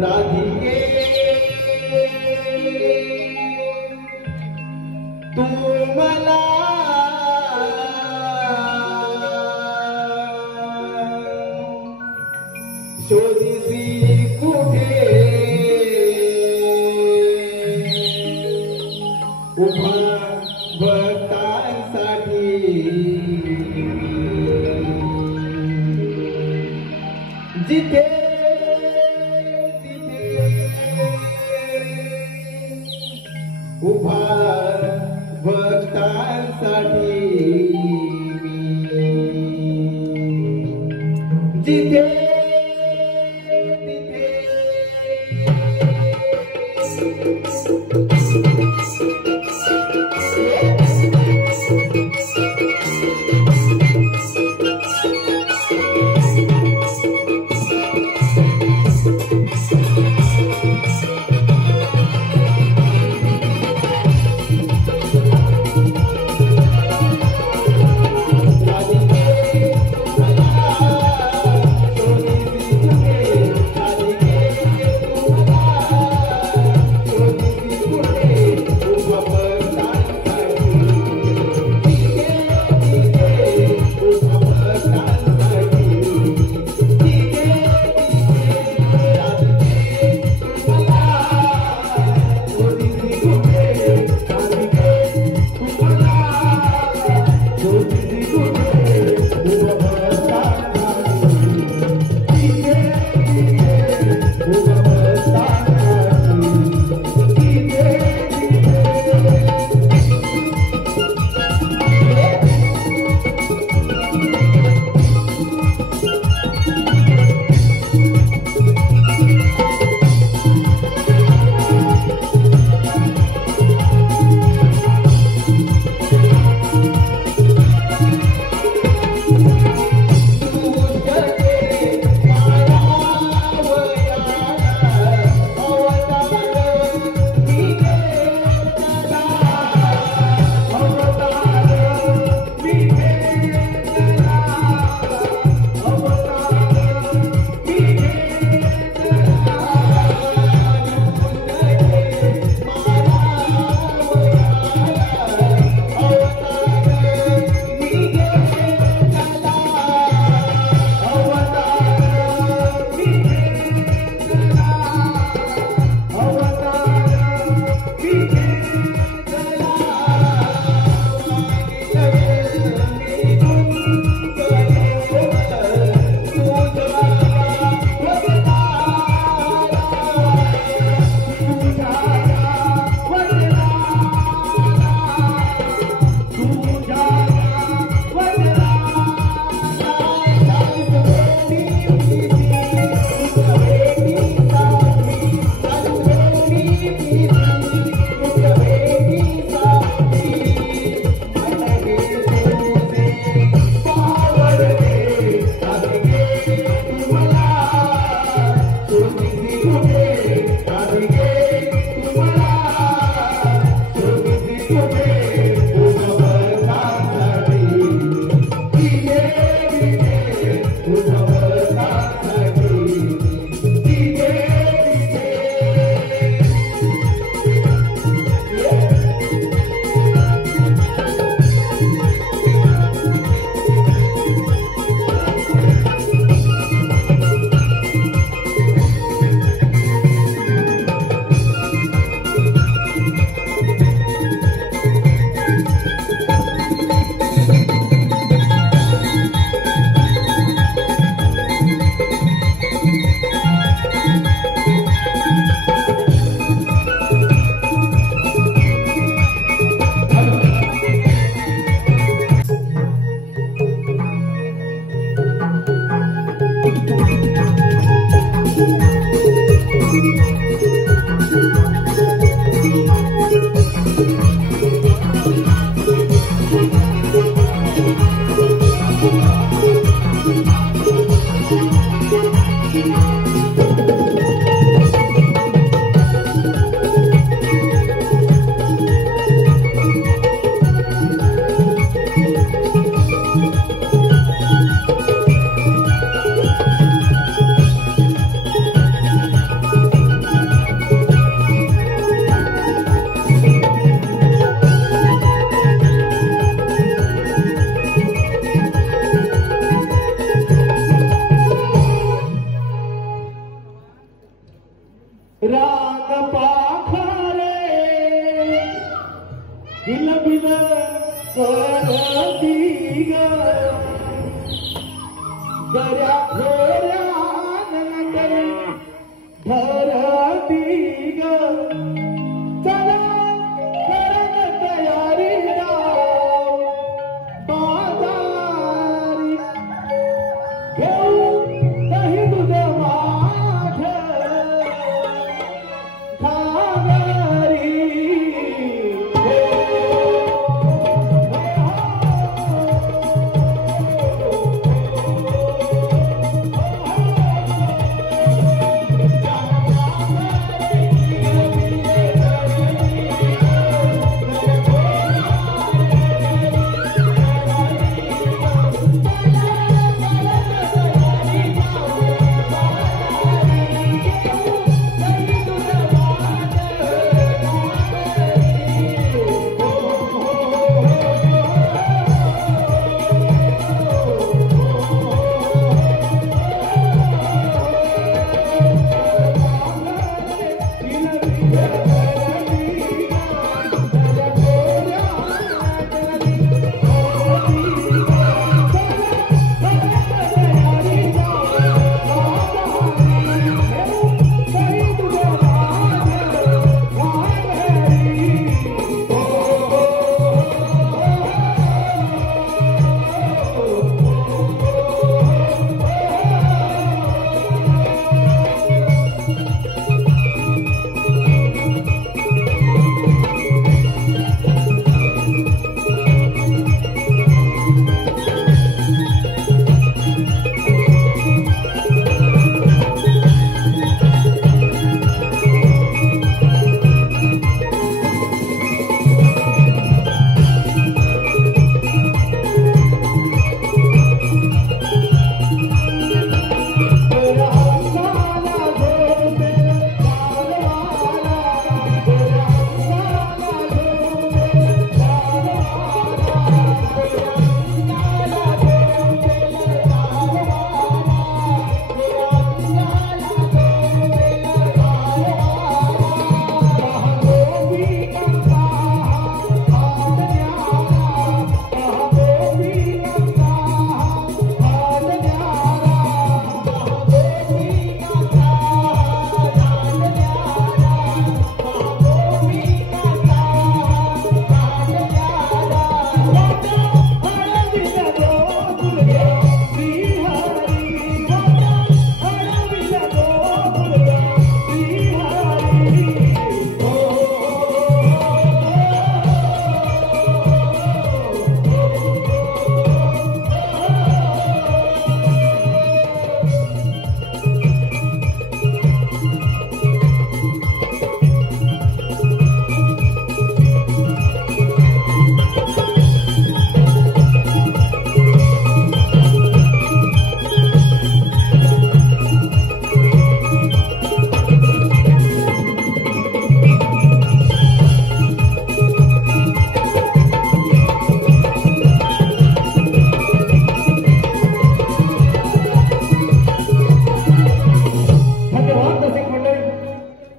राधिके तू मला शोधीसी कुठे उभा भक्तांसाठी जिथे उभा भक्तांसाठी जिथे दर्या खोऱ्यात नटली धरती ग चला करन तयारी जाऊ बाजारी घेऊ दही दूध माझ खागरी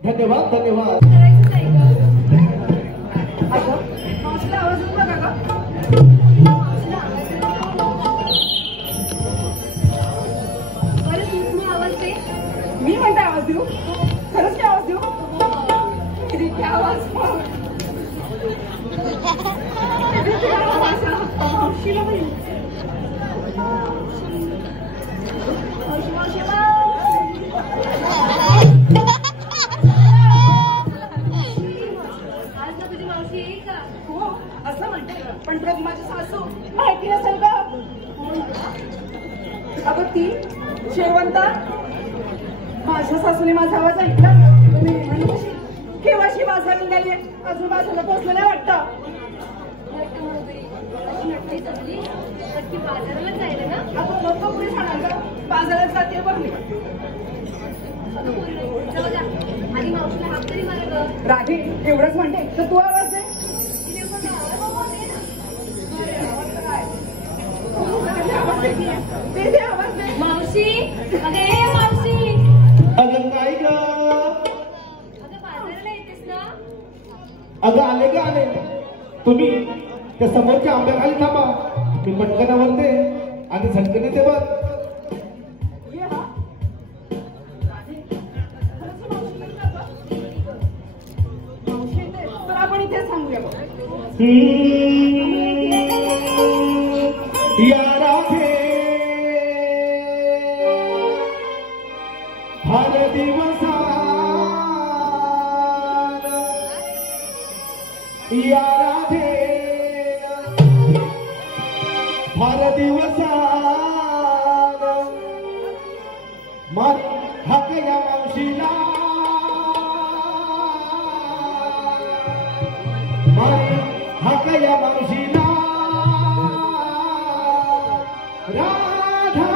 धन्यवाद धन्यवाद. मी म्हणते आवाज देऊ खरंच आवाज देऊ आवाज असं म्हणते पण तुला माझी सासू माहिती नसेल का अगं ती शेवंता माझ्या सासूने माझा आवाज ऐकला केव्हाशी माझा निघाली अजून माझ्याला पोहोचलं नाही वाटतं आपण पुढे सांगाल का बाजारात जाते बघ मी राधी एवढंच म्हणते तर तू आवाज दे मावशी अगे मावशी अगं काय ग अगं बाजाराला येतेस ना अगं आले का आले तुम्ही त्या समोरच्या आंब्याखाली थांबा मी पटकन आवडते आणि झटकन येते बघ. ये हा. राधे, खरंच ही मावशी येते का गं? मावशी येते, तर आपण इथे थांबूया बघ. या राधे फार दिवसान या राधे फार दिवसान मन हाक या मावशीला मन हाक या मावशीला राधा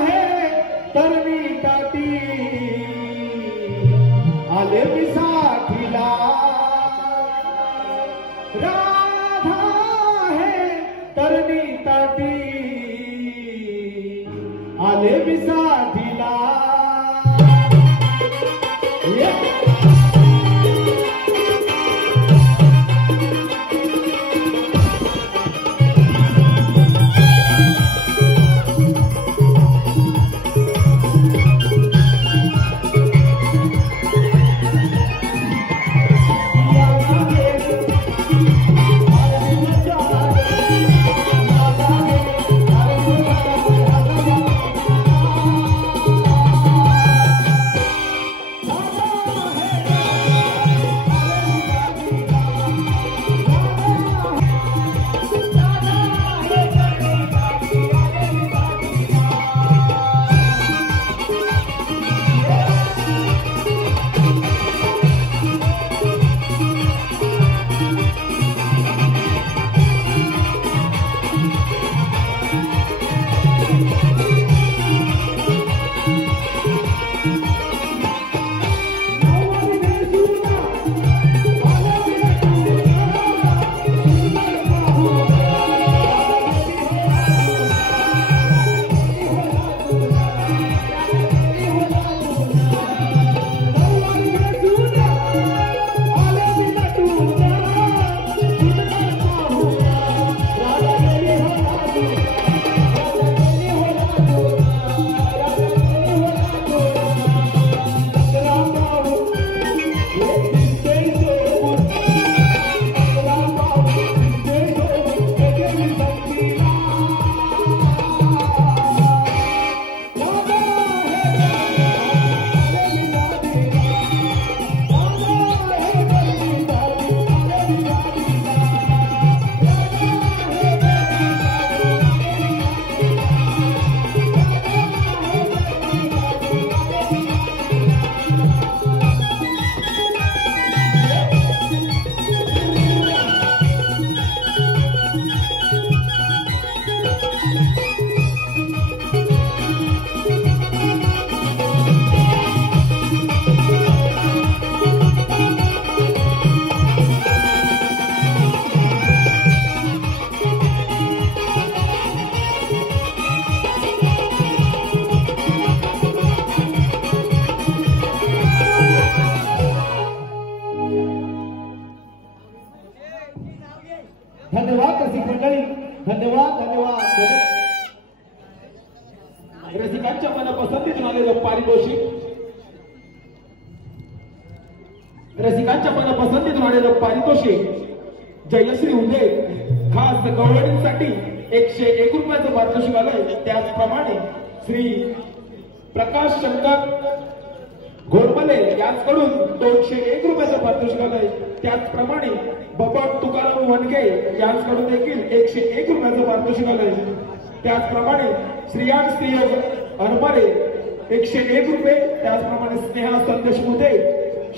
है तरवी ताटी आले विसाखीला राधा है तरवी ताटी आले विसाखीला. धन्यवाद रसिक मंडळी. धन्यवाद धन्यवाद. रसिकांच्या मनपसंतीतून आलेलं पारितोषिक रसिकांच्या मनपसंतीतून आलेलं पारितोषिक जयश्री उदे खास गवळणींसाठी 101 रुपयाचं पारितोषिक आलंय. त्याचप्रमाणे श्री प्रकाश शंकर घोरमले यांच्याकडून 201 रुपयाचं पारितोषिक आलंय. त्याचप्रमाणे बबन तुकाराम वनगे यांच्याकडून देखील 101 रुपयाचं पारितोषिक आलंय. त्याचप्रमाणे श्रीयान स्त्रीयोग अनमरे 101 रुपये. त्याचप्रमाणे स्नेहा संदेश मुदे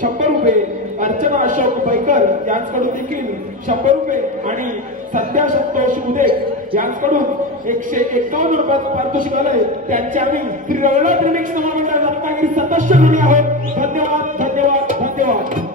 100 रुपये. अर्चना अशोक बैकर यांच्याकडून देखील 100 रुपये आणि संध्या संतोष उदे यांच्याकडून 151 रुपयाचं पारितोषिक आलंय. त्यांचे आम्ही श्री रविनाथ रिमिक्स महामंडळ रत्नागिरी सदस्य ऋणी आहोत. धन्यवाद धन्यवाद धन्यवाद.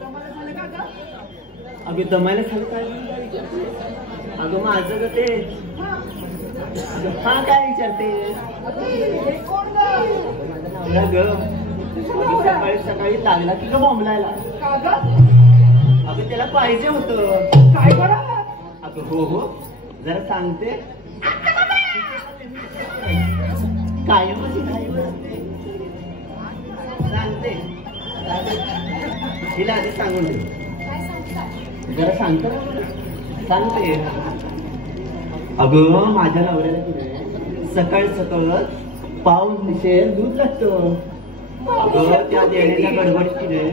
तुम्हाला झालं का ग? अगं दमायला झालं काय? अगं माझं ग ते हा. हा काय विचारते? हे कोण ग? नवरा ग. सकाळी सकाळी लागला की ग बॉम्बलायला. का ग? अगं त्याला पाहिजे होतं. काय करा? अगं हो हो जरा सांगते. कायमच सांगते तिला आधी सांगून दे. काय सांगता? जरा सांगतो सांगते. अगं माझ्या नवऱ्याला की नाही सकाळ सकाळ पाऊस दिसेल दूध लागतं. अगं त्या देण्याच्या गडबडीत की नाही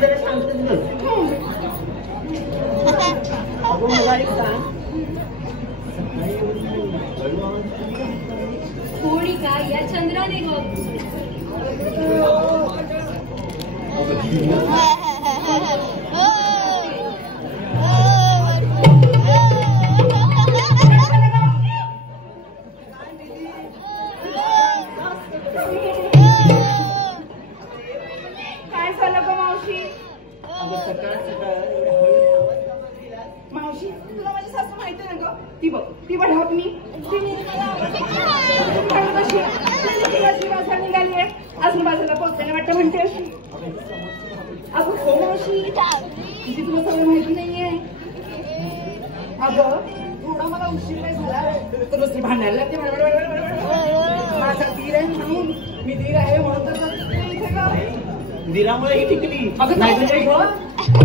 जरा सांगतेच ग. अगं मला एक सांग कोणी काय या चंद्राने बघ. काय झालं ग मावशी? अगं सकाळ सकाळ मावशी तुला माझी सासू माहिती ना ग? ती बघ ढापणी तिला शिवासा निघालीये. अजून बाजूला पोचताना वाटतं म्हणते अशी. अगं हो मावशी ती तुला सगळं माहिती नाहीये. अगं थोडा मला उशीर काय झाला तर नुसती भांडायला लागते. माझा धीर आहे म्हणून मी धीर आहे म्हणून तर जाते इथे का? दिरामुळे ही टिकली. अगं नाही नाही तर ग,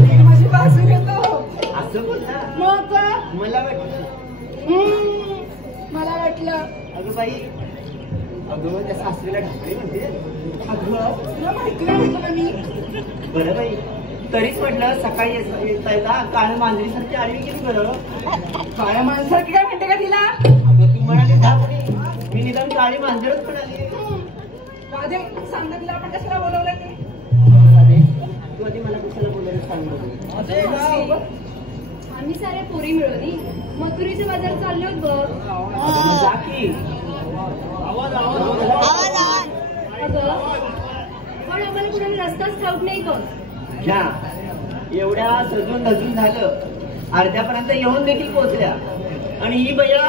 धीर माझी बाजू घेतो. असं बोलता. मग मला वाटलं मला वाटलं. अगं बाई अगं त्या सासरीला ढाकळी म्हणते. अगं तुला माहिती नाही म्हटलं का मी? बरं बाई तरीच म्हटलं सकाळी येता काळ मांजरीसारखी आडवी गेली. बरं काळ्या माणसारखी काय म्हणते का तिला? अगं तू म्हणाली ढाकळी मी निदान काळी मांजरच म्हणाली. राधे सांग ना तिला आपण कशाला बोलवलं ते? तू आधी मला कशाला बोलायला सांग बघू. आम्ही साऱ्या पोरी मिळून मथुरीचे बाजार चालले होत बघ. अगं मग जा की. अगं पण आम्हाला कुणाला रस्ताच ठाऊक नाही बघ. घ्या एवढ्या सजून धजून झालं अर्ध्यापर्यंत येऊन देखील पोहोचल्या आणि ही बया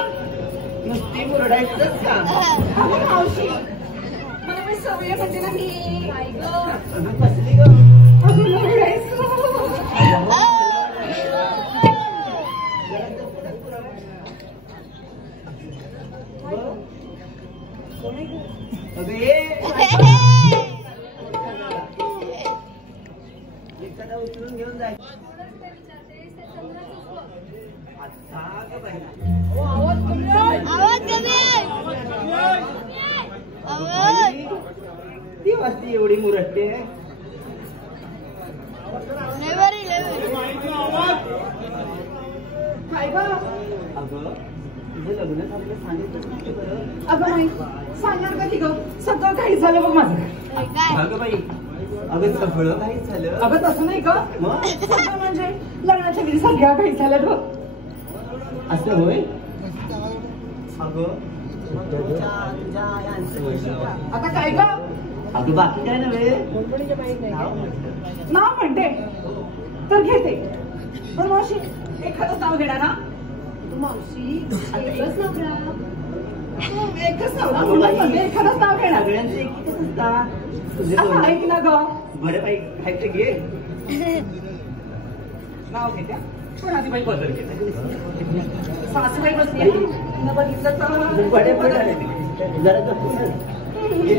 नुसती मुरडायचंच का? अगं मावशी मला काही सवय म्हणते ना मी. काय ग? अगं कसली ग? अगं मुरडायचं. अगं ये एखादा उचलून घेऊन जाय. आता ग बाई ती वाजती एवढी मुरडते. काय ग? अगं तुझं लग्न झालं सांगितलं. अगं नाही सांगणार का ती ग? सगळं काही झालं बघ माझं. अगं बाई अगं सगळं काही झालं. अगं तसं नाही का? मग सगळं म्हणजे लग्नाच्या वेळी सगळ्या काही झालं बघ. असं होय. अगं तुझ्या आता काय ग? अगं बाकी काय नव्हे. नाव म्हणते तर घेते पण मावशी एखादं नाव घेणार ना? मावशी एकच नवरा. एकच नाव ना एखादंच नाव घेणार. सगळ्यांचे एकच असतात. तुझे असं दोन. ऐक ना ग. बरं बाई खायचं घे. नाव घेत्या पण आधी बाई बदल घेते. सासूबाई बसली न बघितलं तर बडे बडे जरा गप्प घे.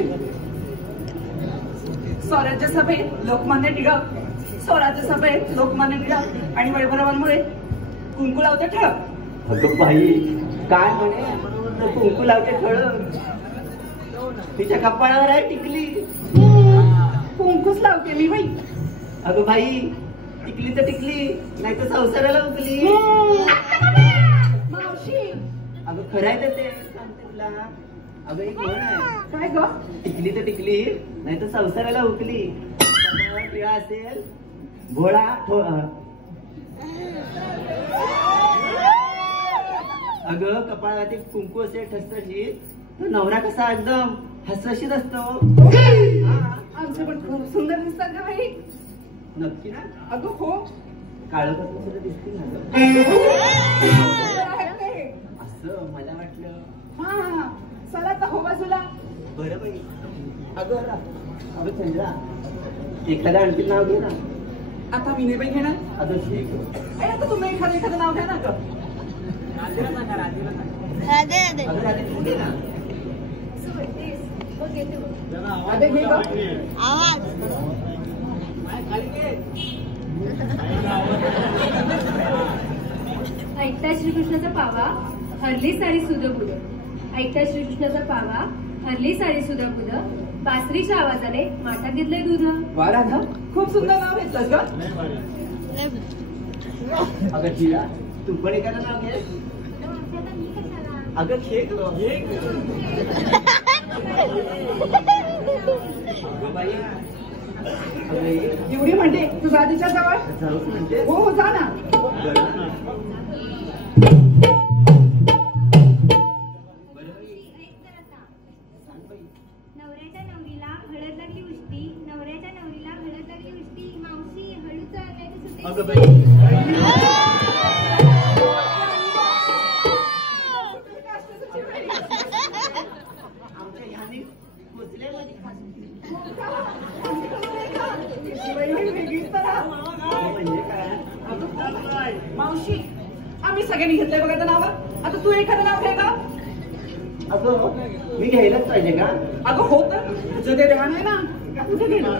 स्वराज्य सभेत लोकमान्य टिळक, स्वराज्य सभेत लोकमान्य टिळक आणि वैभवांमुळे कुंकू लावते ठळक. अगं बाई काय म्हणे कुंकू लावते ठळक. तिच्या कपाळावर आहे टिकली. कुंकूच लावते मी बाई. अगं बाई टिकली तर टिकली नाही तर संसाराला उकली. मावशी अगं खरं आहे तर ते सांगते तुला. अगं एक म्हण आहे काय ग? टिकली तर टिकली नाही तर संसाराला उकली. कपाळावर टिळा असेल भोळा अगं कपाळावरती कुंकू असेल ठसठशीत तर नवरा कसा एकदम हसशीच असतो. आमचे पण खूप सुंदर दिसतात का बाई? नक्की ना? अगं हो. काळं कसं सुद्धा दिसतील ना गं? असं मला वाटलं. हा चला तर हो बाजूला. बरं बाई. अगं चंद्रा, एखादं आणखी नाव घे ना. आता मी नाही बाई घेणार. अगं ठीक. आता तुम्ही एखादं नाव घ्या ना गं. अगं राधे तू घे ना. आधी घे गं. ऐकता श्रीकृष्णाचा पावा हरली साडी सुधबुध. ऐकता श्रीकृष्णाचा पावा हरली साडी सुधबुध. बासरीच्या आवाजाने माठात घेतलंय दूध. वा राधा, खूप सुंदर नाव घेतलंस गं. अगं जिया, तू पण एखादं नाव घे. अगं घे गं. अगं बाई, अगं ये. एवढी म्हणते तुझ्या आधीच्या जवळ. जाऊच म्हणते. हो हो जा ना. नवऱ्याच्या नवरीला हळद लागली उष्टी. नवऱ्याच्या नवरीला हळद लागली उष्टी. मावशी हळूचा अगं बाई. आमच्या ह्याने पोचल्यामध्ये खास म्हणजे काय? मावशी आम्ही सगळ्यांनी घेतलंय बघा नाव. आता तू एखादं नाव घे का? अगं मी घ्यायलाच पाहिजे का? अगं हो तर तुझं ते ध्यान आहे ना. कुठे घेणार?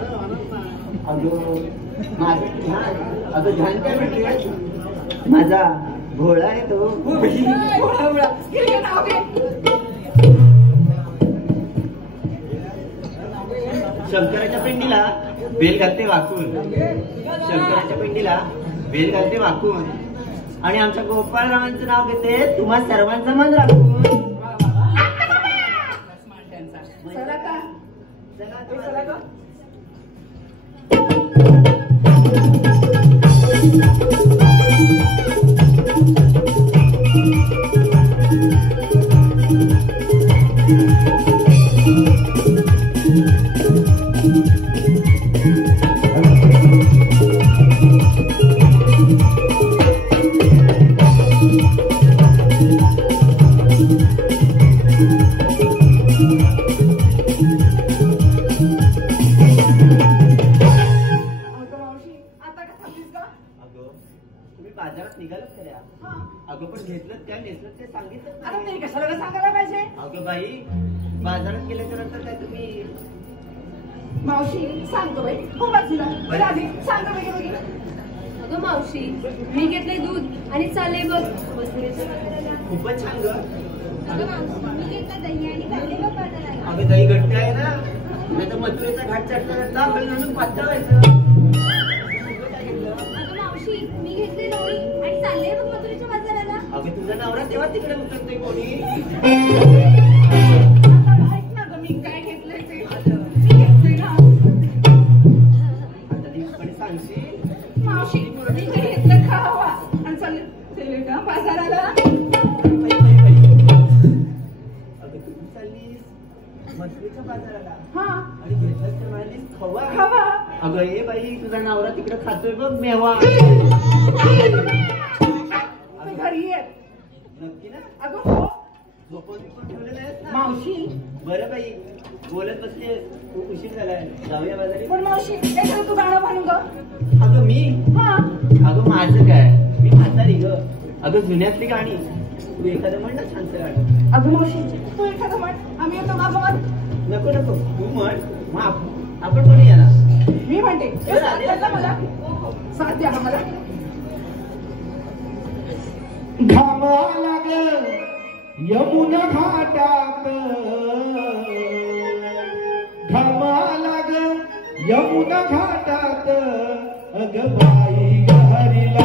अगं माझं ध्यान. अगं ध्यान काय म्हणते? माझा घोडा आहे तो. घोडा. घे घे नाव घे. शंकराच्या पिंडीला बेल घालते वाकून. शंकराच्या पिंडीला बेल घालते वाकून. आणि आमच्या गोपाळरावांचं नाव घेते तुम्हा सर्वांचं मन राखून. चला का? चला गं. बाजारात निघालच खऱ्या. अगं पण घेतलं त्या नेसलं ते सांगितलं. आता ते कशाला सांगायला पाहिजे? अगं बाई, बाजारात गेल्याच्या नंतर काय तुम्ही. मावशी सांगतो बाई. हो बाजूला. राधी सांगतो बाई. बघी अगं मावशी, मी घेतलंय दूध आणि चालले बघ मथुरेच्या बाजाराला. खूपच छान ग. अगं मावशी, मी घेतलं दही आणि चालले बघ बाजाराला. अगं दही घट्ट आहे ना. नाही तर मथुरेचा घाट चढता म्हणून पातळ व्हायचं. मी घेतली लोणी आणि चालले बघ मथुरेच्या बाजाराला. अगं तुझा नवरा तेव्हा तिकडे उतरतोय कोणी. ऐक ना गं, मी काय घेतलंय ते. मी घेतलंय ना. आता नीटपणे सांगशील. मावशी मी ते घेतलं खावा आणि चालले का बाजाराला. अगं तू चाललीस मथुरेच्या बाजाराला. हा आणि घेतलं तर म्हणालीस खवा. खावा. अगं ये बाई, तुझा नवरा तिकडे खातोय बघ मेवा. घरी ये. नक्की ना? अगं हो. झोपवून ठेवलेलं आहेस ना. मावशी बरं बाई, बोलत बसले. खूप उशीर झालाय, जाऊया बाजारी. पण मावशी एखादं तू गाणं म्हणून ग. अगं मी. हा अगं माझं काय, मी म्हातारी ग. अगं जुन्यातली गाणी तू एखादं म्हण ना छानसं गाणं. अगं मावशी तू एखादं म्हण. आम्ही येतो मागोमाग. नको नको, तू म्हण. मग आपण म्हणूया ना. मी म्हणते साथ द्या मला. साथ द्या मला. घामाला ग यमुना घाटात. घामाला ग यमुना घाटात. अग बाई हरीला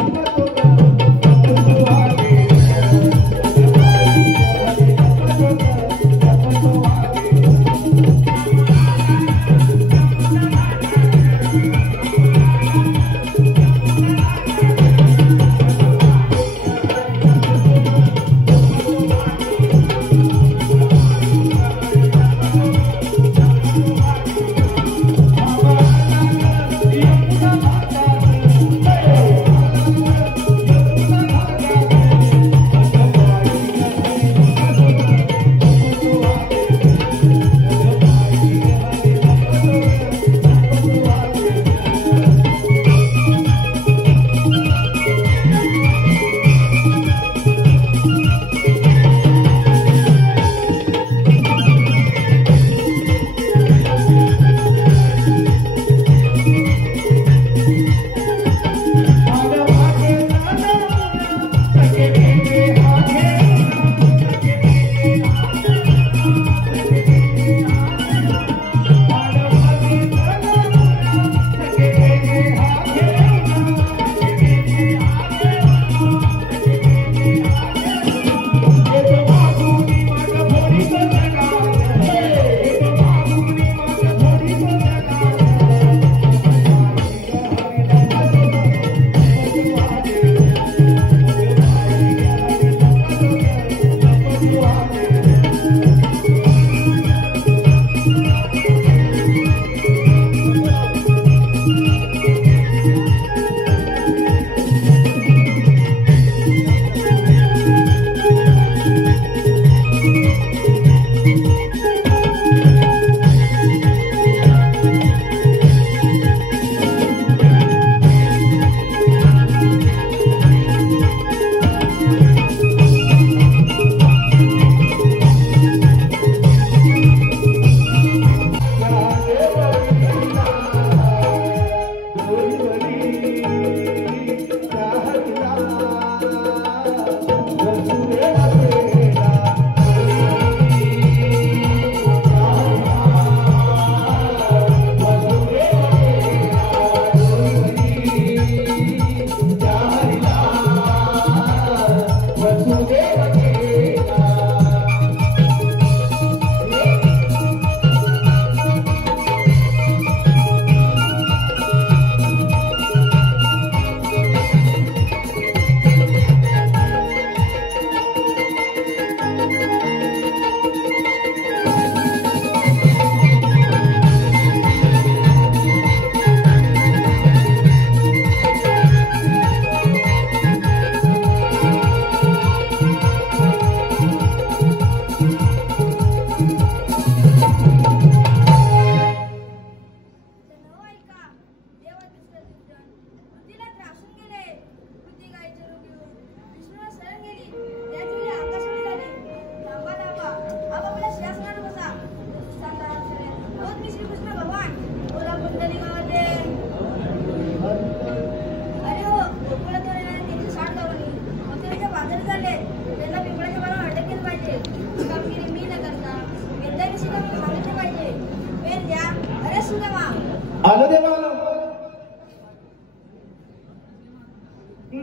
आलो देवा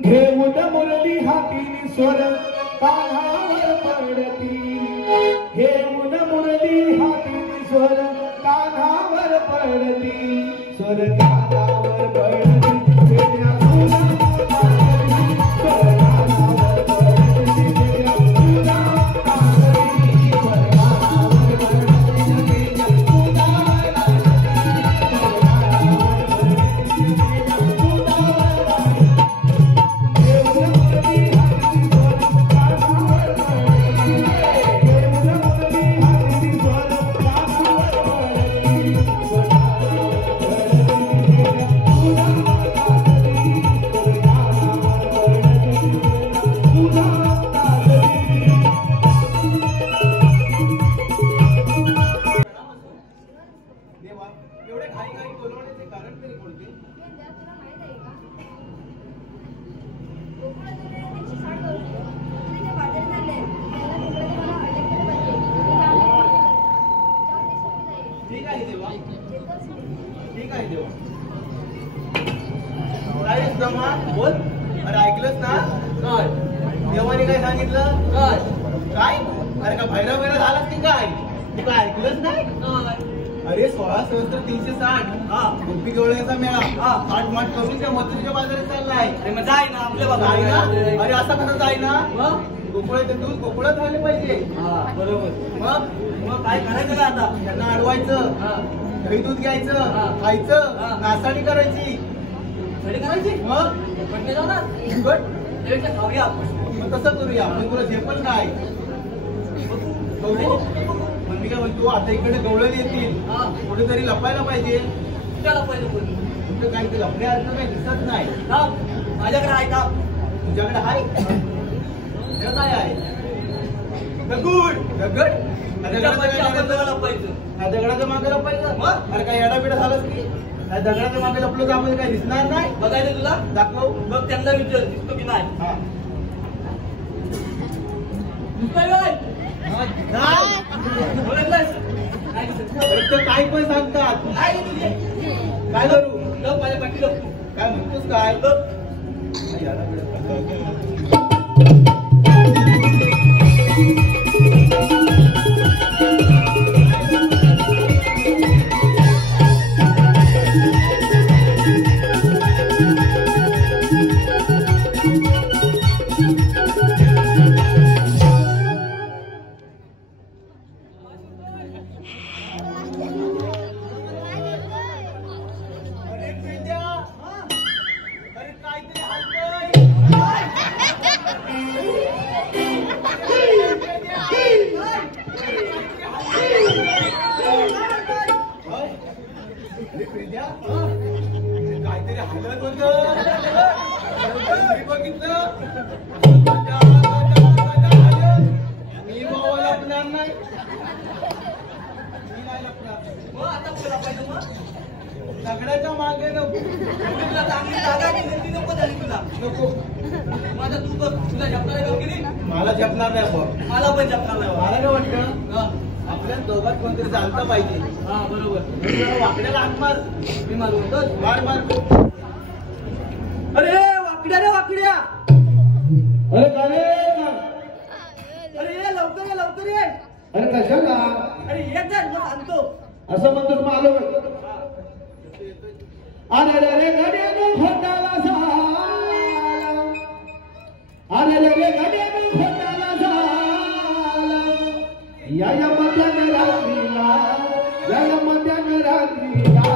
घेऊन मुरली हाती स्वर कानावर पडती घेऊन मुरली हाती स्वर कानावर पडती स्वर कानावर पडती बोल. अरे ऐकलंच ना काय देवाने काय सांगितलं काय अरे का भैरा झाला की काय तू काय ऐकलंच नाही. अरे 16 सहस्त्र 360 गोपी गवळ्याचा मेळा आठ माठ करून त्या मथुरेच्या बाजारात चाललाय. अरे मग जाय ना आपल्या जाय ना. अरे असं कसं जाय ना गोकुळाचं दूध गोकुळात झाले पाहिजे. बरोबर. मग काय करायचं आता त्यांना अडवायचं दही दूध घ्यायचं खायचं नासाडी करायची मग तसं करूया आपण तुला झेपल काय मी काय म्हणतो आता इकडे गवळण येतील कुठेतरी लपायला पाहिजे. कुठं काही ते लपण्यासारखं काही दिसत नाही. माझ्याकडे आहे का तुझ्याकडे आहे काय आहे दगड दगड दगडाचं मागे लपायचं. अरे काय येडाबिडा झालंच की काय दगडाच्या मागे लपलं तर आपण काय दिसणार नाही. बघायचं तुला दाखव मग त्यांना विचार दिसतो की नाही. काय पण सांगतात काय करू माझ्या पाठी लपतो काय म्हणतोस काय काहीतरी हलत होत बघितलं मी बाबा लपणार नाही. मी नाही लपणार. आता तुला पाहिजे मग दगडाच्या मागे नको चांगली जागा केली नको झाली तुला नको माझा तू बघ तुला झपणार का केली मला झपणार नाही बघ मला पण झपणार नाही. मला काय वाटतं आपल्या दोघात कोणतरी चालतं पाहिजे. बरोबर वाकड्याला हात मार मी मारू मार मार. अरे वाकड्या रे वाकड्या अरे काय अरे ये लवकर ये लवकर ये. अरे कशाला अरे येत जा मग सांगतो असं म्हणतो मग आलो. अरे रे गड्यानं खोटाला झाला अरे रे गड्यानं खोटाला झाला या मध्यानं रात्रीला या मध्यानं रात्रीला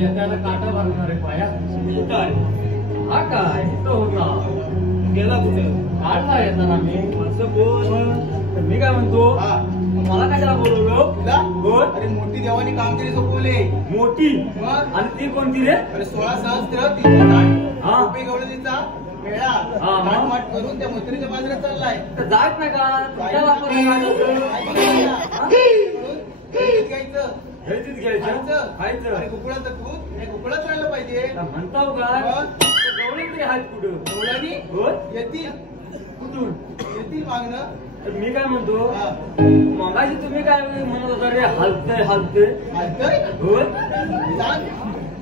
येताना काटा बांधणार आहे पाया. काय हा काय तो होता गेला कुठे काढला येताना मी असं बोल. तर मी काय म्हणतो मला कशाला बोलवलं तुला बोल. अरे मोठी देवानी कामगिरी सोपवले. मोठी मग आणि ती कोणती रे? अरे 16 सहस्त्र 308 हा. रुपये गवळणीचा मेळा हा, मग? थाटमाट करून त्या मुत्रीच्या बाजारात चाललाय. तर जात नाही का तुझ्या वापरायला घ्यायचं घ्यायचीच घ्यायचं खायचं. आणि कुकडाचं दूध हे कुकडाच राहिलं पाहिजे. म्हणताव का मग? गवळी तरी आहेत कुठं गवळणी बोल. येतील कुठून? येतील मागणं. तर मी काय म्हणतो हा. मगाशी तुम्ही काय म्हणत होता रे हलतय हलतय ऐकतोय? बोल. सांग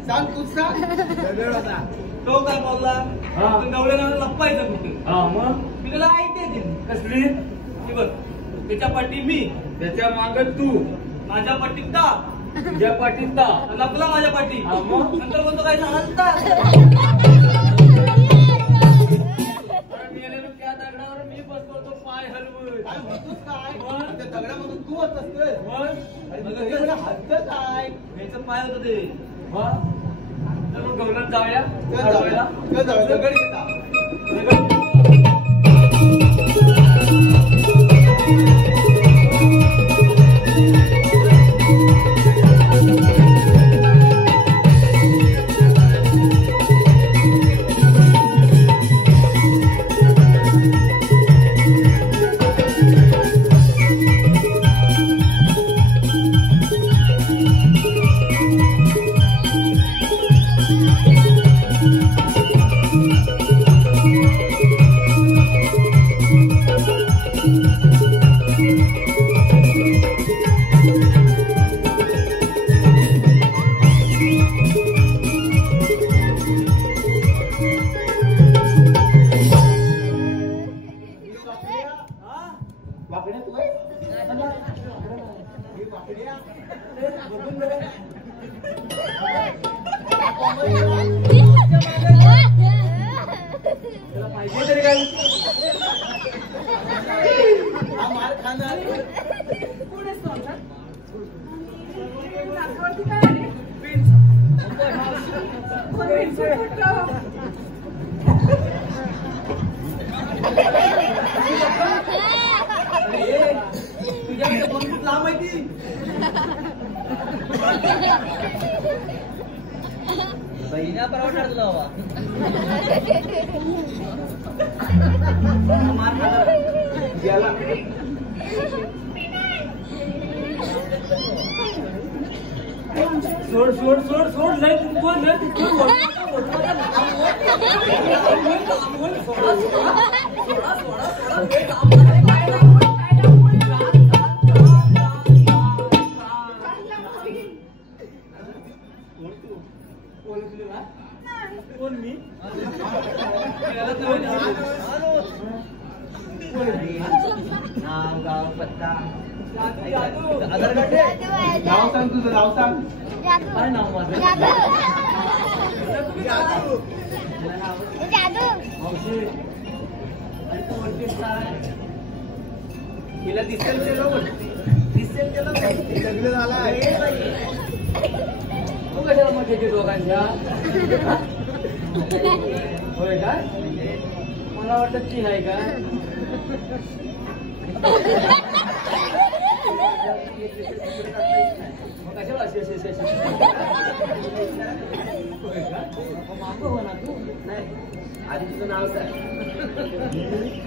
सांग तूच सांग. तो काय बोलला गवळ्याला लपवायचं कुठे. हा मग मी त्याला आयडिया दिली. कसली? ती बघ त्याच्या पाठी मी त्याच्या माग तू माझ्या पाठीत ता तुझ्या पाठीत ता लपला माझ्या पाठी. मग नंतर बोलतो काय हलता त्या दगडावर मी बसतो तो पाय हलवून. काय म्हणतोस काय? मग? त्या दगडामधून तू होत असतोय. मग हे मला हद्द काय? त्याचं पाय होतं ते. मग तर मग गवळण जाऊया चल जाऊया. चल जाऊया. दगड घेता. वाकड्या तू आहे? हे वाकड्या? बघून बघ. त्याला पाहिजे तरी काय? हा मार खाणार. पुढे सोडणार. नाकावरती काय आले? कोण विंचू फुटलं? तुझ्याकडे बंदूक लांब आहे ती. बहिणा परवडणार तुला बाबा. मार खाणार. गेला. सोड सोड सोड सोड लय बोल लय सोड. कोण मी? नाव गाव पत्ता आधार कार्ड दे. नाव सांग तुझं नाव सांग. काय नाव माझं? मावशी आणि तू म्हणतेस काय? हिला दिसेल त्याला लग्न झालाय. तू कशाला मग घेते दोघांच्या? होय काय? मला वाटत ती आहे का? मग कशाला अशी अशी अशी होय का? मागं हो ना तू. नाही आधी तुझं नाव सांग.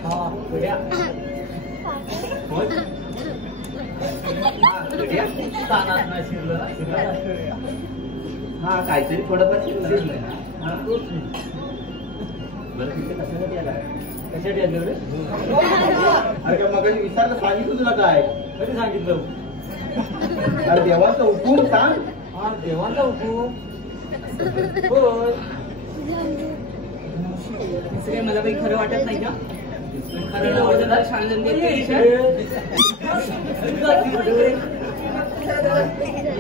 हा बड्या. होय? बड्या. तानात नाही शिरलं. हा काहीतरी थोडंफार शिकलंय. हा तोच मी. बरं तिथे कशासाठी आला? कशासाठी आलो रे? अरे काय मग विचारलं सांगितलं तुला काय? कधी सांगितलं? अरे देवाचा हुकूम सांग. हा देवाचा हुकूम. होय. असं काय मला काही खरं वाटत नाही का? खरं वाटत छान हे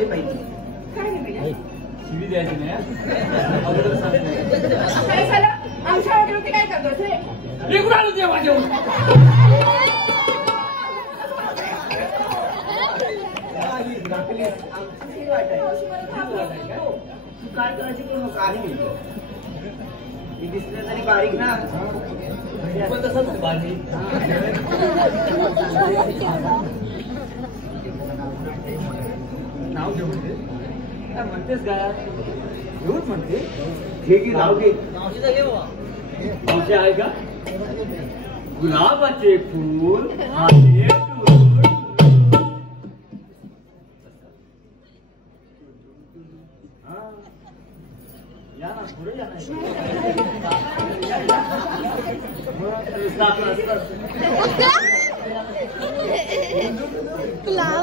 पाहिजे. काय नाही भैया. शिवी द्यायची नाही अगोदर सांग. काय झालं? आमच्या वगैरे काय करतो हे? निघून आलो देवाच्या तू काय करायची करू नका आहे मी मी दिसलं तरी बारीक ना पण तसंच बारीक नाव घेऊ म्हणते काय म्हणतेस काय घेऊच म्हणते घे की नाव घे मावशीचा घे बाबा मावशी आहे का गुलाबाचे फूल हाते टुलून. हा. या ना पुढे या ना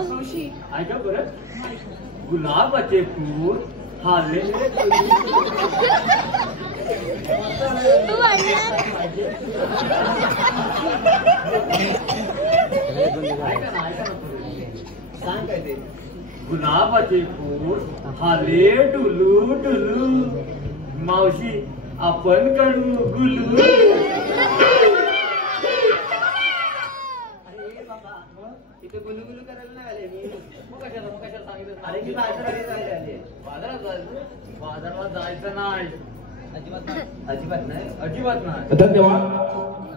मावशी ऐका बरं गुलाबाचे फूल हाले सांग काय ते गुलाबाचे फूल हाले डुलू डुलू मावशी आपण करू गुलू. अरे बाबा इथे गुलुगुलू करायला नाही आले मी मग कशाला सांगितलं अरे मी बाजारात जायला आले बाजारात जायचं बाजारात जायचं नाही अजिबात नाही अजिबात नाही अजिबात नाही. धन्यवाद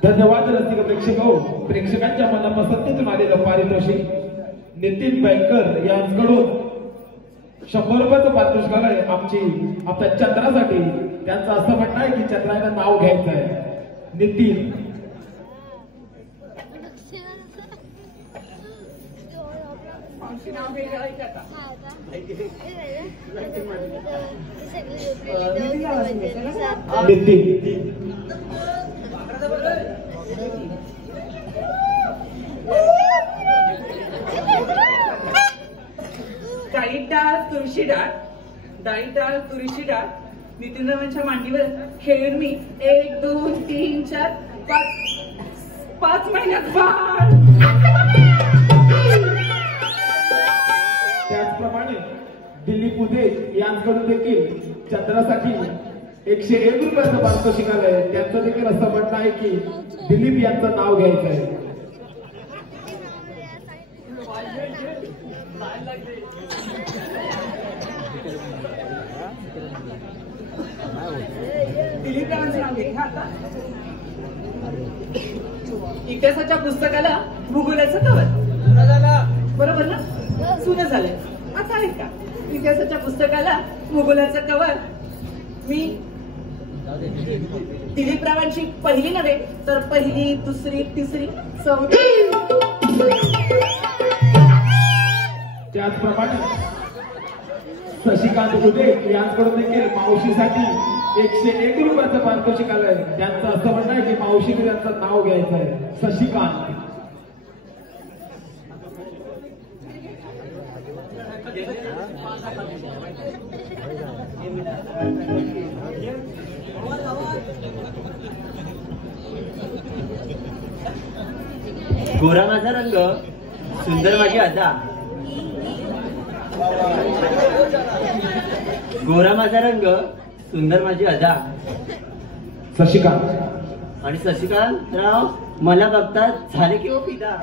धन्यवाद रसिक प्रेक्षक हो प्रेक्षकांच्या मनापसंतीतून आलेलं पारितोषिक नितीन बँकर यांच्याकडून 100 रुपयाचं पारितोषिक आलंय आपल्या चंद्रासाठी. त्यांचं असं म्हणणं आहे की चंद्राला नाव घ्यायचं आहे. नितीन मावशी नाव घ्यायला का नितीन डाळीत डाळ तुळशी डाळ डाळीत डाळ तुळशी डाळ नितीनरावांच्या मांडीवर खेळून मी 1 2 3 4 5 महिन्यात बाळ. त्याचप्रमाणे दिलीप उदे यांच्याकडून देखील चंद्रासाठी 101 रुपयाचं पारितोषिक आलंय. त्यांचं देखील असं म्हणणं आहे की दिलीप यांचं नाव घ्यायचं आहे. दिलीपरावांचं नाव घे हा आता. इतिहासाच्या पुस्तकाला भूगोलाचं कवर झाला बरोबर ना सुरू झालंय आता आहे का इतिहासाच्या पुस्तकाला भूगोलाचं कवर मी दिलीपरावांची पहिली नव्हे तर पहिली दुसरी तिसरी चौथी. त्याचप्रमाणे शशिकांत उदे यांच्याकडून देखील मावशीसाठी 101 रुपयाचं पारितोषिक आलंय. त्यांचं असं म्हणणं आहे की मावशीने त्यांचं नाव घ्यायचं आहे. शशिकांत गोरा माझा रंग सुंदर माझी अदा गोरा माझा रंग सुंदर माझी अदा. शशिकांत आणि शशिकांत राव मला बघतात झाले की हो पिता.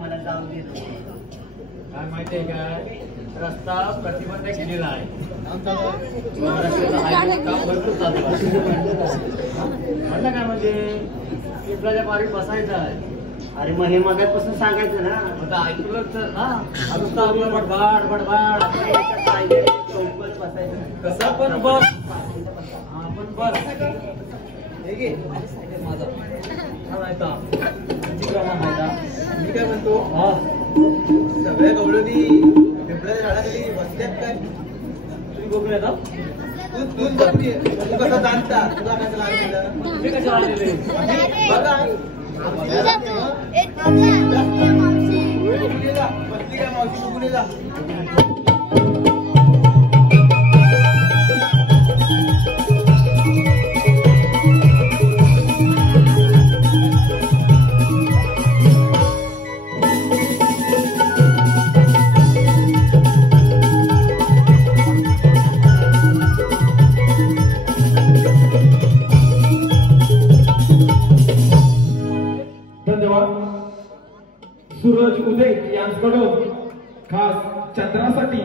मला जाऊ दे काय माहितीये काय रस्ता प्रतिबंध केलेला आहे. भरपूर चालू आहे. म्हणलं काय म्हणजे पिंपळाच्या पारी बसायचं आहे. अरे मग हे मगापासून सांगायचं ना आता ऐकलं तर ना आता आपलं बडबाड बडबाड चौकत बसायचं कसं पण बस हा पण बस माझा मी काय म्हणतो हा सगळ्या गवळणी पिंपळाच्या झाडाखाली बसल्यात काय तुम्ही बघूया ना तू कसं जाणता तुला कसं लागलेलं मी कसं आलेले बघा बसली का मावशी बघून जा सूरज उदय यांच्याकडून खास चंद्रासाठी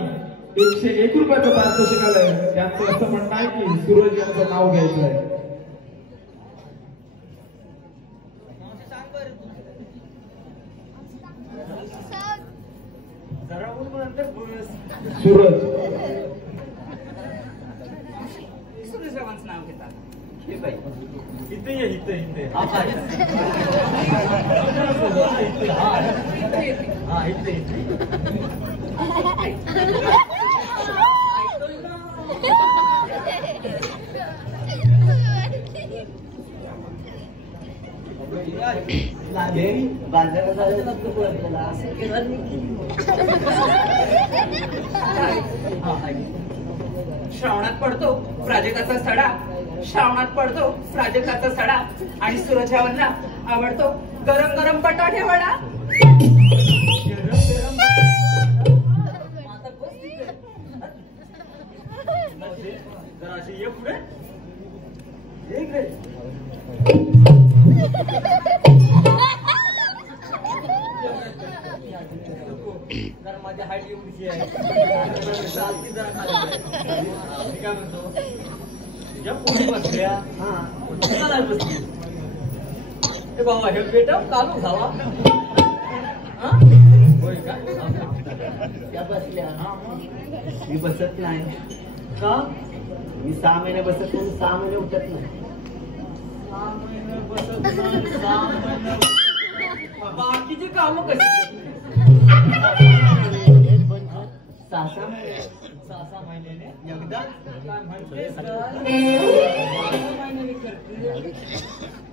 101 रुपयाचं पारितोषिक आलंय. त्यांचं असं म्हणणं आहे की सूरज यांचं नाव घ्यायचं आहे. सूरज सूर्यसेवांचं नाव घेतात. इथे ये इथे इथे हा इथे श्रावणात पडतो प्राजक्ताचा सडा, श्रावणात पडतो प्राजक्ताचा सडा आणि सूरजावांना आवडतो गरम गरम बटाटे वडा. जराशी ये पुढे जरा माझ्या हाईट एवढीची आहे चालती जरा खाली मी काय म्हणतो तुझ्या पोटी बसल्या हा बसली ते बाबा हे बेटा कालू झाला होय का त्या बसल्या मी बसत नाही का मी 6 महिने बसत नाही 6 महिने उठत नाही 6 महिने बसत नाही 6 महिने बाकीची कामं कशी 6 महिने 6 महिन्याने एकदा काय म्हणते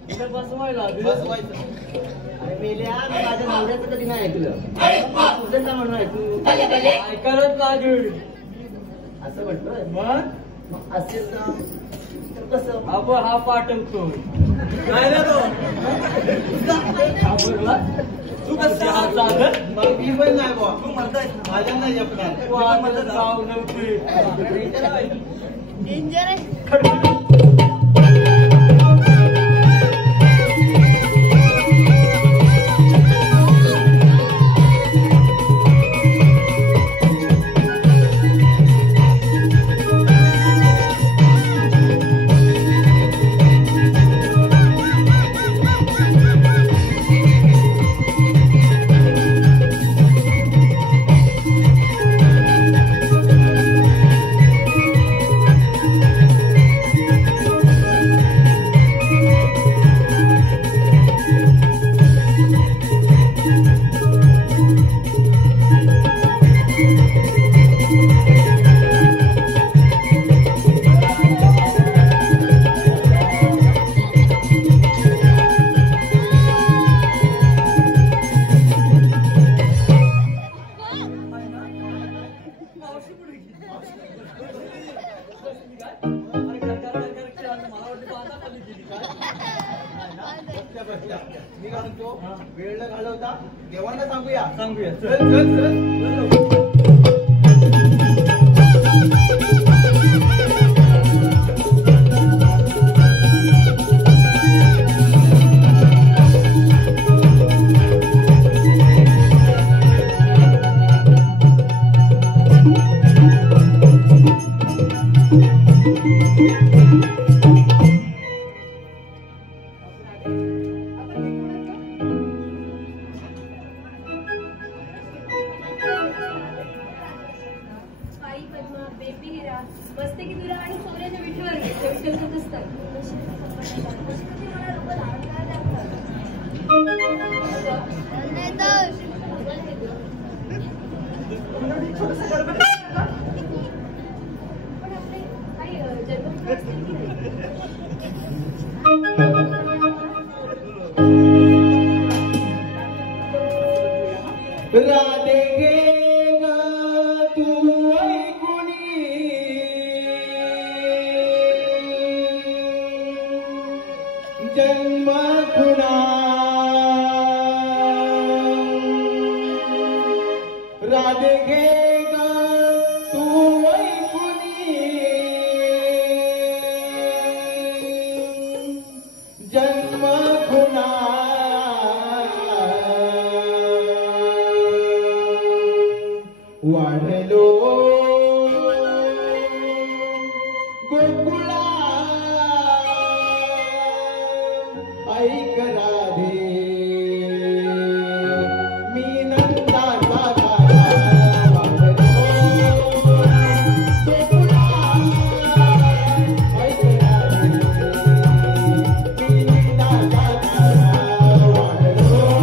इथं बसवायला बसवायचं अरे मेल्या माझ्या नवऱ्याचं कधी नाही ऐकलं तुझं काय म्हणणं आहे तू ऐकायलाच लागेल असं म्हणतोय मग असेल ना तर कसं आपण हा पाठवतो काय रे तो तू कसं हा साधन मग मी पण नाही बुवा तू म्हणताय माझ्या नाही जपणार तू आता जाऊ नव्हते डेंजर आहे. मी काय म्हणतो वेळ न घालवता देवांना सांगूया चल चल चल राधे गे ग तू ऐकुनी जन्म खुणा राधे गे ग तू ऐकुनी जन्म खुणा वाढलो गोकुळा ऐक राधे मी नंदाचा तारा वाढलो गोकुळा ऐक राधे मी नंदाचा तारा वाढलो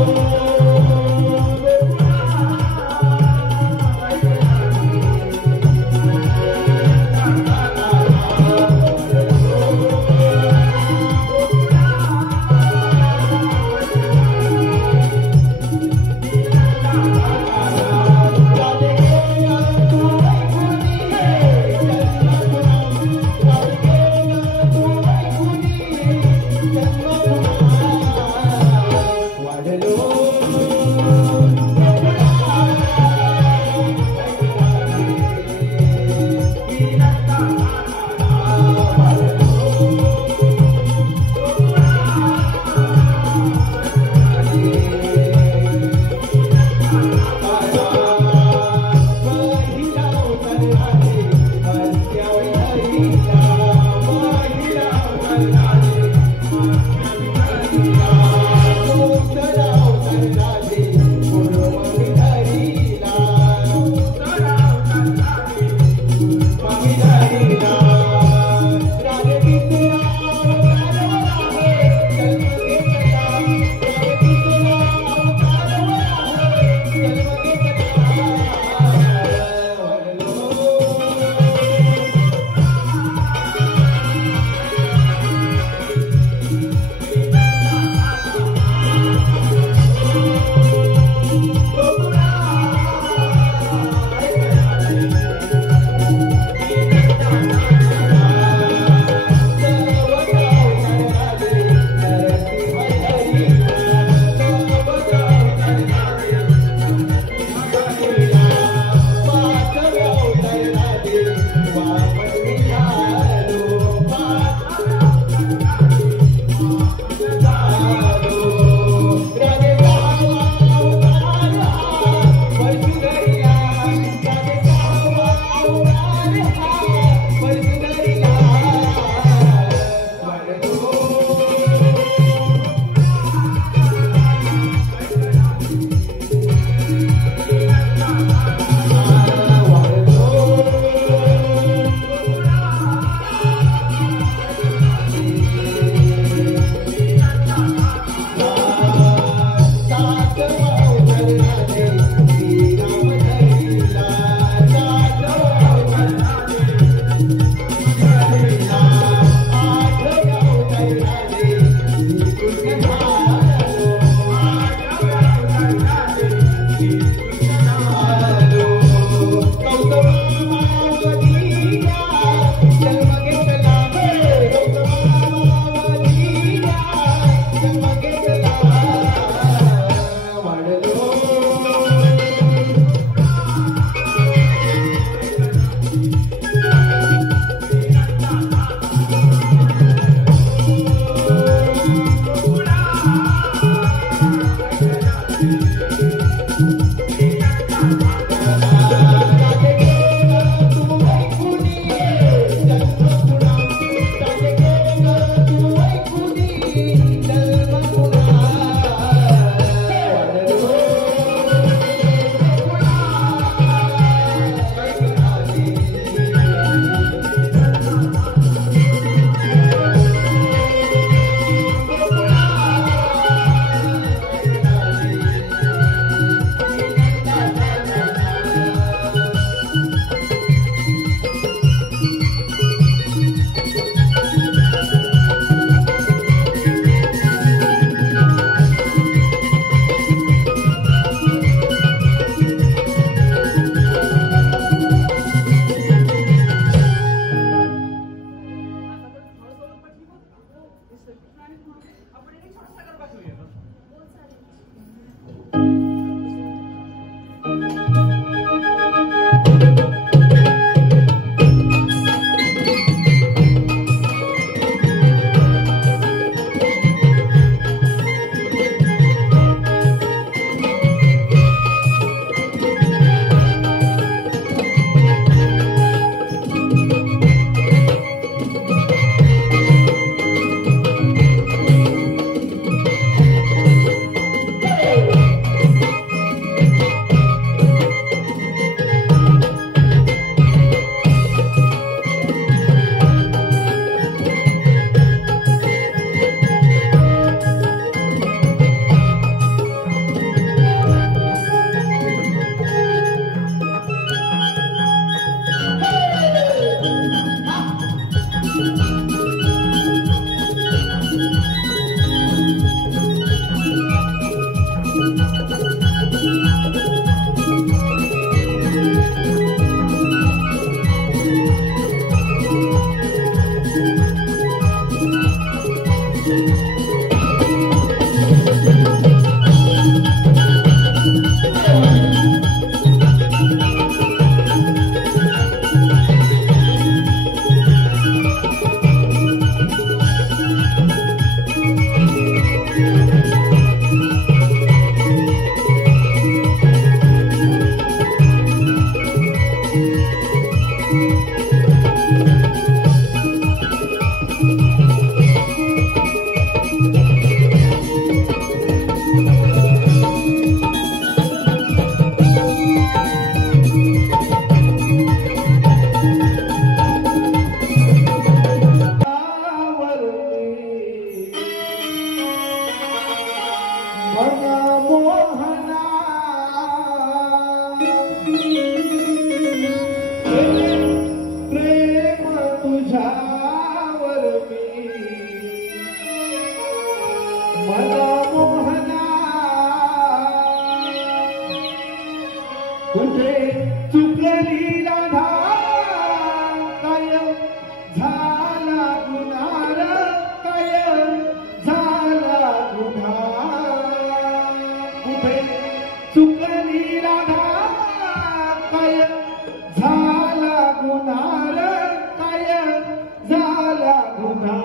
झाला गुन्हार काय झाला गुन्हा कुठे चुकली राधा काय झाला गुन्हार काय झाला गुन्हा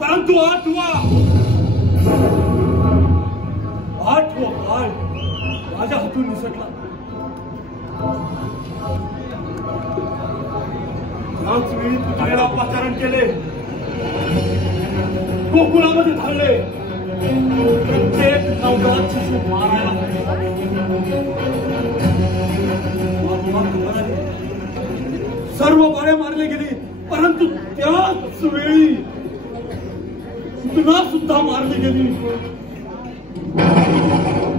परंतु आठवा काळ माझ्या हातून निसटला. त्याच वेळी पुतळ्याला अपचारण केले, गोकुळामध्ये धाडले, प्रत्येक नवजात शिशु मारायला सर्व बाळे मारले गेली. परंतु त्याच वेळी पुतना सुद्धा मारली गेली.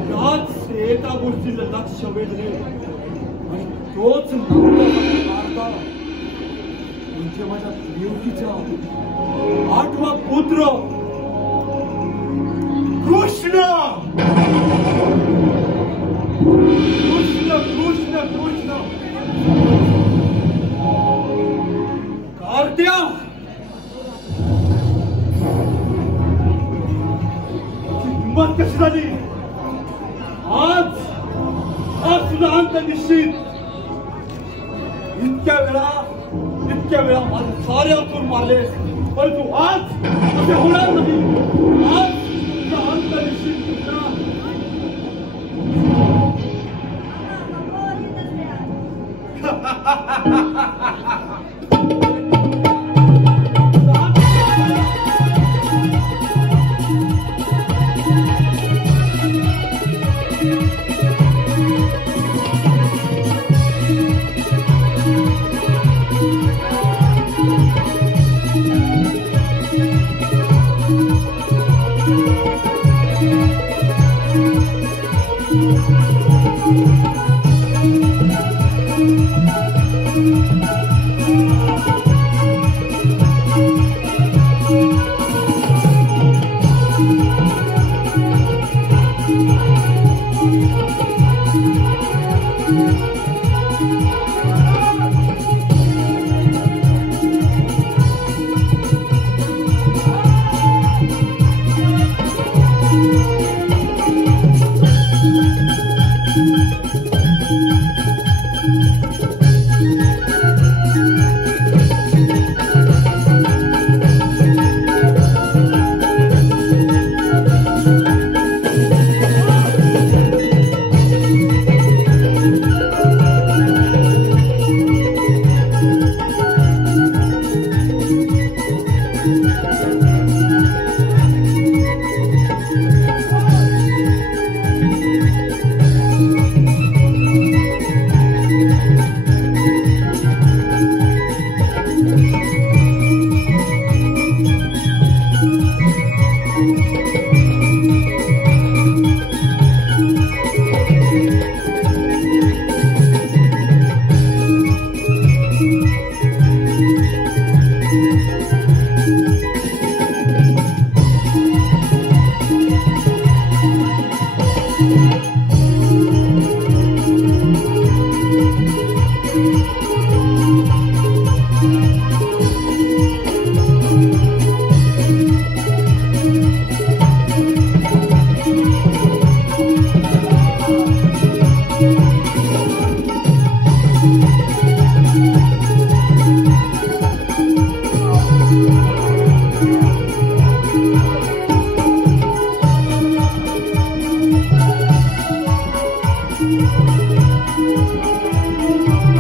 त्याच एका गोष्टीला लक्ष वेधले आणि तोच मारता म्हणजे माझ्या देवकीचा आठवा पुत्र कृष्ण. कृष्ण कृष्ण कृष्ण कार्त्या हिंमत कशी झाली. आज सुद्धा अंत निश्चित. इतक्या वेळा माझे सारे अतून मारले, परंतु आज असे होणार नाही. आज तुझा अंत निश्चित Thank you.